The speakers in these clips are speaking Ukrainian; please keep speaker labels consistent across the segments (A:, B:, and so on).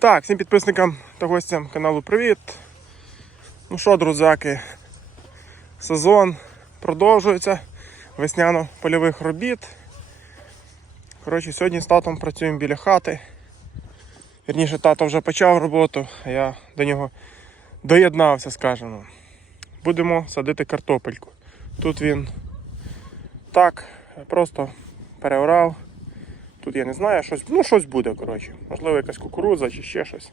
A: Так, всім підписникам та гостям каналу привіт. Ну що, друзяки, сезон продовжується весняно-польових робіт. Коротше, сьогодні з татом працюємо біля хати. Вірніше, тато вже почав роботу, а я до нього доєднався, скажімо. Будемо садити картопельку. Тут він так, просто переорав. Тут я не знаю, щось, ну щось буде, коротше. Можливо, якась кукурудза чи ще щось.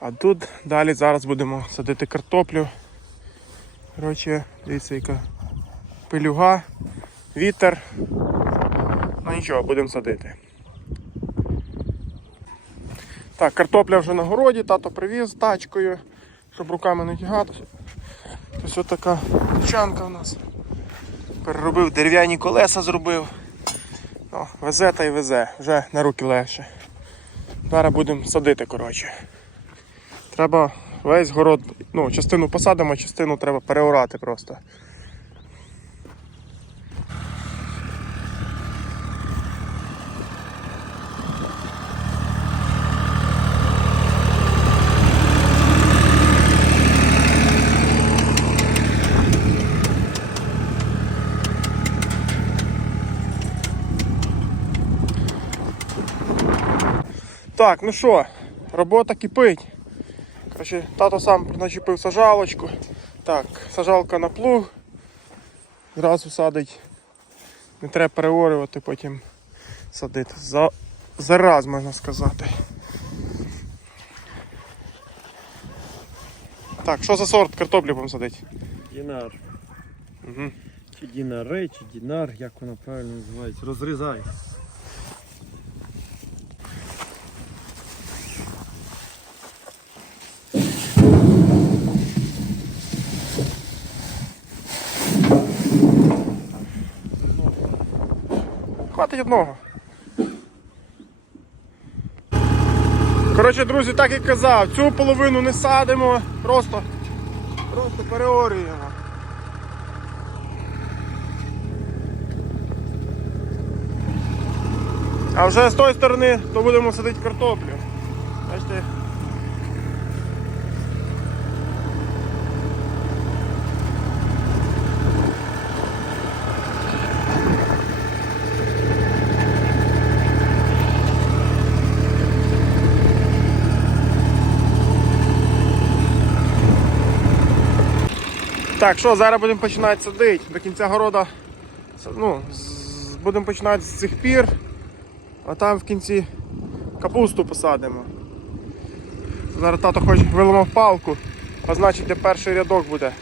A: А тут далі зараз будемо садити картоплю. Коротше, дивіться, яка пилюга, вітер. Ну нічого, будемо садити. Так, картопля вже на городі, тато привіз тачкою, щоб руками не тягатися. Ось така тачанка у нас. Переробив дерев'яні колеса зробив. Ну, везе та й везе, вже на руки легше. Зараз будемо садити, коротше. Треба весь город, ну, частину посадимо, частину треба переорати просто. Так, ну що, робота кипить. Короче, тато сам начепив сажалочку. Так, сажалка на плуг. Зразу садить. Не треба переорювати, потім садити. За, зараз можна сказати. Так, що за сорт картоплі будемо садити?
B: Дінар.
A: Угу.
B: Чи дінари, чи дінар, як воно правильно називається. Розрізай.
A: Хватить одного. Коротше, друзі, так і казав, цю половину не садимо, просто, просто переорюємо. А вже з тої сторони то будемо садити картоплю. Бачите? Так, що, зараз будемо починати садити. До кінця города ну, будемо починати з цих пір, а там в кінці капусту посадимо. Зараз тато хоч виламав палку, позначить, де перший рядок буде.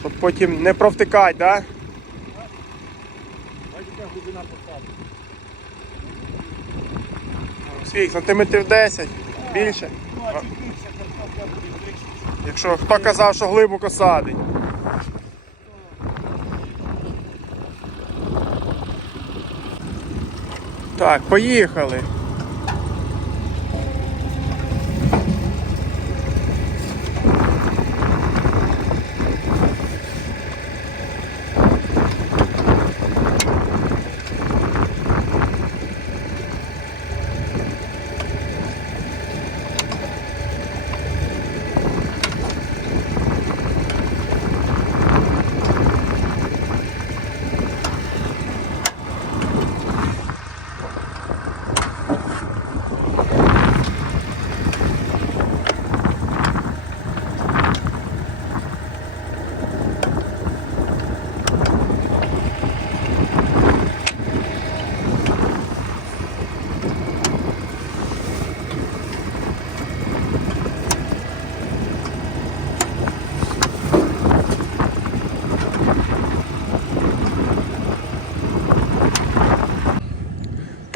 A: Щоб потім не провтикати, так? Да? Скільки? Сантиметрів 10? Більше? Якщо хто казав, що глибоко садить. Так, поїхали.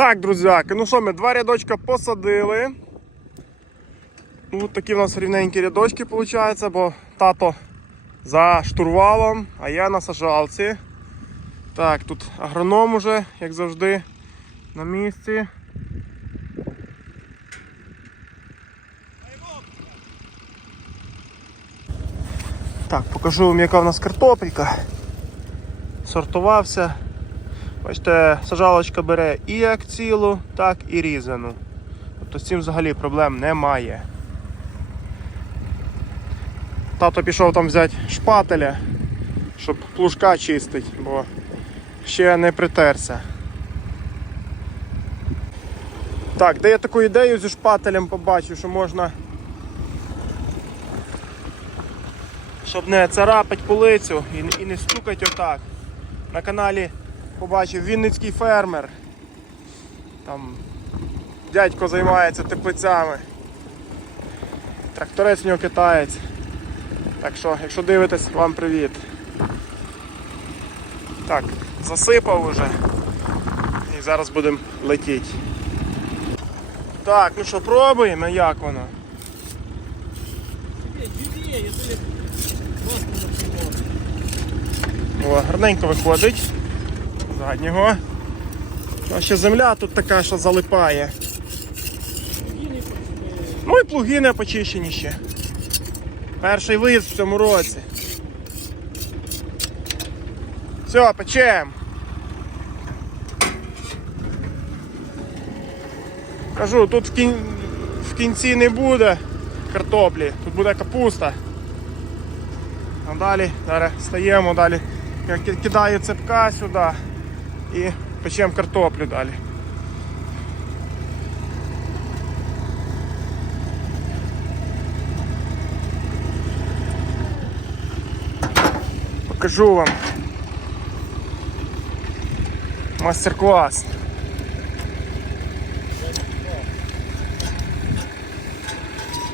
A: Так, друзяки, ну що, ми два рядочка посадили. Ну, такі в нас рівненькі рядочки виходить, бо тато за штурвалом, а я на сажалці. Так, тут агроном уже, як завжди, на місці. Так, покажу вам, яка в нас картопелька. Сортувався. Бачите, сажалочка бере і як цілу, так і різану. Тобто з цим взагалі проблем немає. Тато пішов там взяти шпателя, щоб плужка чистить, бо ще не притерся. Так, де я таку ідею зі шпателем побачив, що можна, щоб не царапать полицю і, не- стукать отак. На каналі побачив Вінницький фермер. Там дядько займається теплицями. Тракторець в нього китаєць. Так що, якщо дивитесь, вам привіт. Так, засипав уже. І зараз будемо летіти. Так, ну що, пробуємо, як воно? О, гарненько виходить. Заднього. А ще земля тут така, що залипає. Ну і плуги не почищені ще. Перший виїзд в цьому році. Все, печем. Кажу, тут в, кін... в кінці не буде картоплі, тут буде капуста. А далі, зараз стаємо, далі я кидаю цепка сюди і печемо картоплю далі. Покажу вам мастер-клас.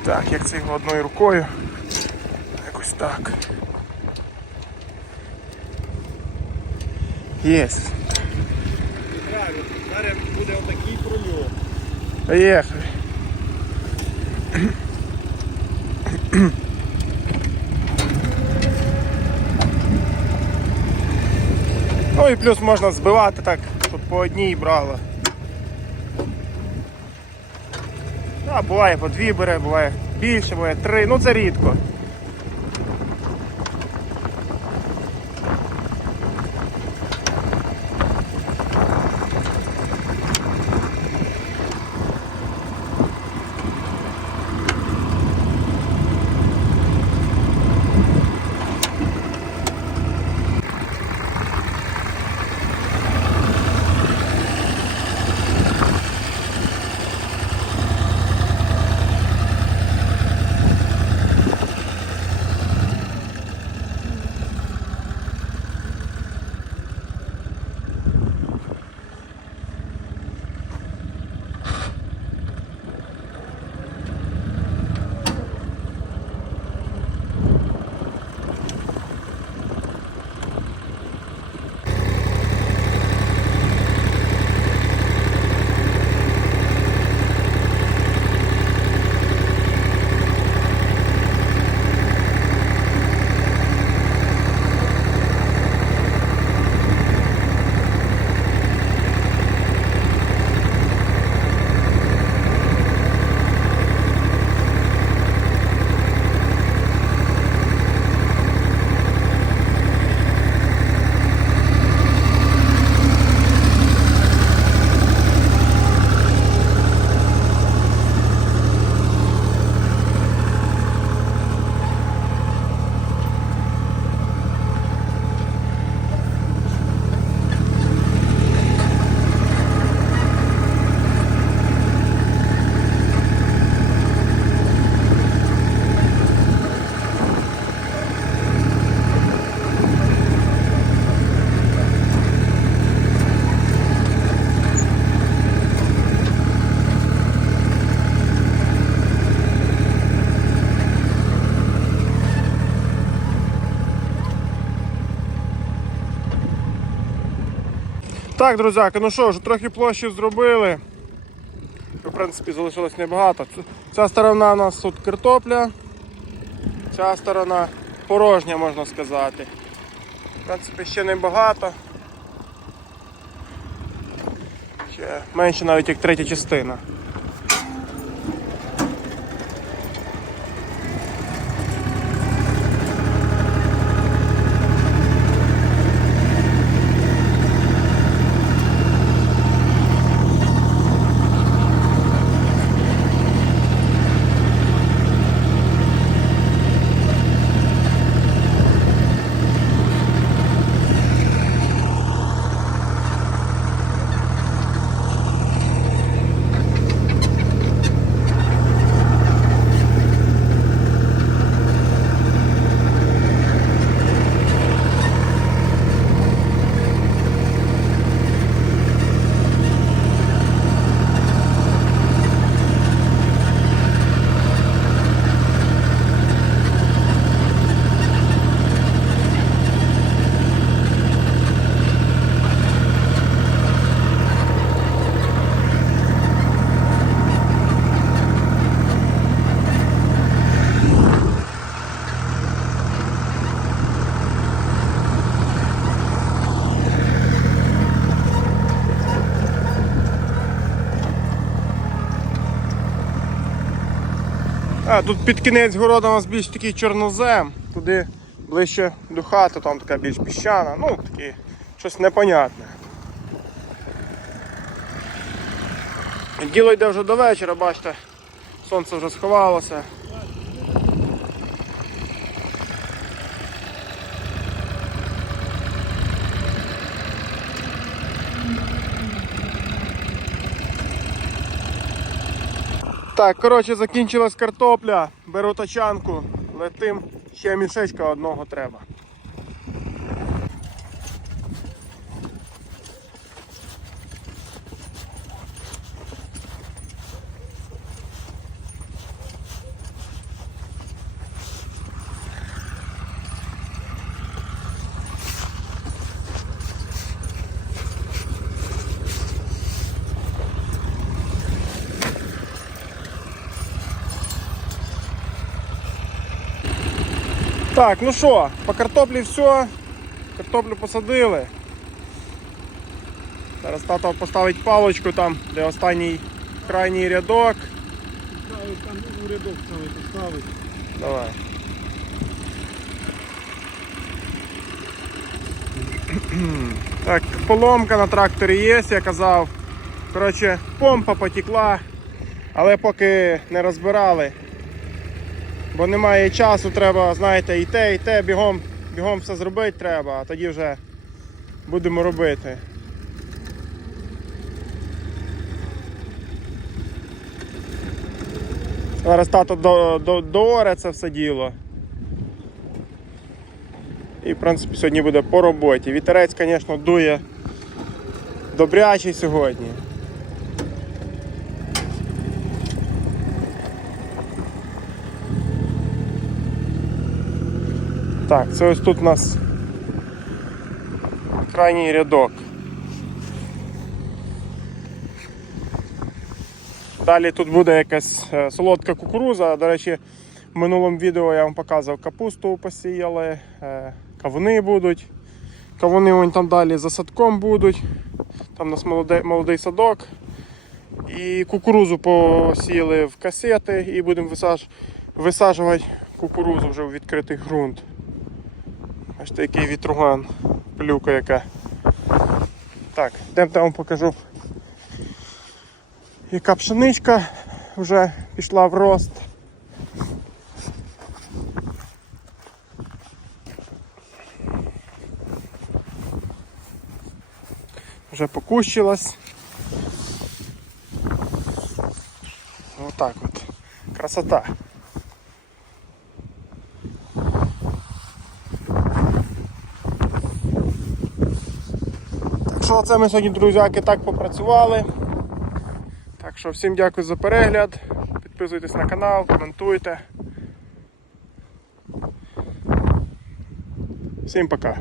A: Так, як це його одною рукою. Якось так. Єсть.
B: Зараз буде отакий прольот.
A: Поїхали. Ну і плюс можна збивати так, щоб по одній брало. А, буває по дві бере, буває більше, буває три, ну це рідко. Так, друзяки, ну що ж, трохи площі зробили. В принципі, залишилось небагато. Ця сторона у нас тут картопля, ця сторона порожня, можна сказати. В принципі, ще небагато. Ще менше навіть як третя частина. Да, тут під кінець города у нас більш такий чорнозем, туди ближче до хати, там така більш піщана, ну такі щось непонятне. Діло йде вже до вечора, бачите, сонце вже сховалося. Так, коротше, закінчилась картопля, беру тачанку, летим, ще мішечка одного треба. Так, ну що, по картоплі все. Картоплю посадили. Зараз тато поставить палочку там, де останній крайній рядок.
B: Там рядок саме поставить.
A: Давай. Так, поломка на тракторі є, я казав. Коротше, помпа потекла, але поки не розбирали. Бо немає часу, треба, знаєте, і те, і те, бігом, бігом все зробити треба, а тоді вже будемо робити. Зараз тато до, до, дооре це все діло. І, в принципі, сьогодні буде по роботі. Вітерець, звісно, дує добрячий сьогодні. Так, це ось тут у нас крайній рядок. Далі тут буде якась е, солодка кукуруза. До речі, в минулому відео я вам показував капусту посіяли, е, кавуни будуть. Кавуни вон там далі за садком будуть. Там у нас молодий, молодий садок. І кукурузу посіяли в касети і будемо висаж... висаджувати кукурузу вже в відкритий ґрунт. Бачите, який вітруган, плюка яка. Так, йдемо я вам покажу яка пшеничка вже пішла в рост. Вже покущилась. Отак от. Красота. Що це ми сьогодні, друзяки, так попрацювали. Так що всім дякую за перегляд. Підписуйтесь на канал, коментуйте. Всім пока.